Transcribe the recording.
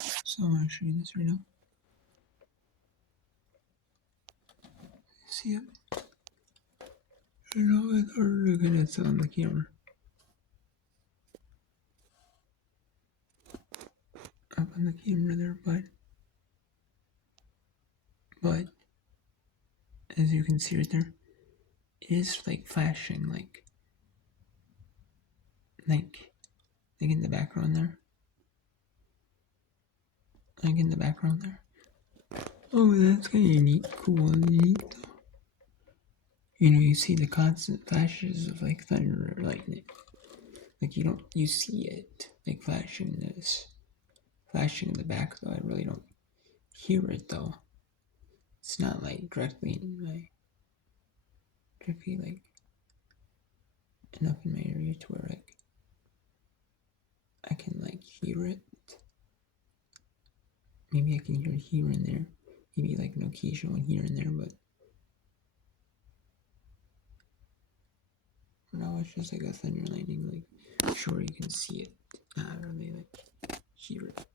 So I'm gonna show you this right now. See it? I know it's hard to get it on the camera. Up on the camera there, but as you can see right there, it is like flashing like in the background there. Like in the background there. Oh, that's kind of unique, cool, and unique though. You know, you see the constant flashes of like thunder or lightning. Like you see it like flashing in the back though. I really don't hear it though. It's not like directly like enough in my area to where like I can like hear it. Maybe I can hear it here and there. Maybe like an occasional one here and there, but for now it's just like a thunder and lightning. Like sure you can see it, not really like hear it.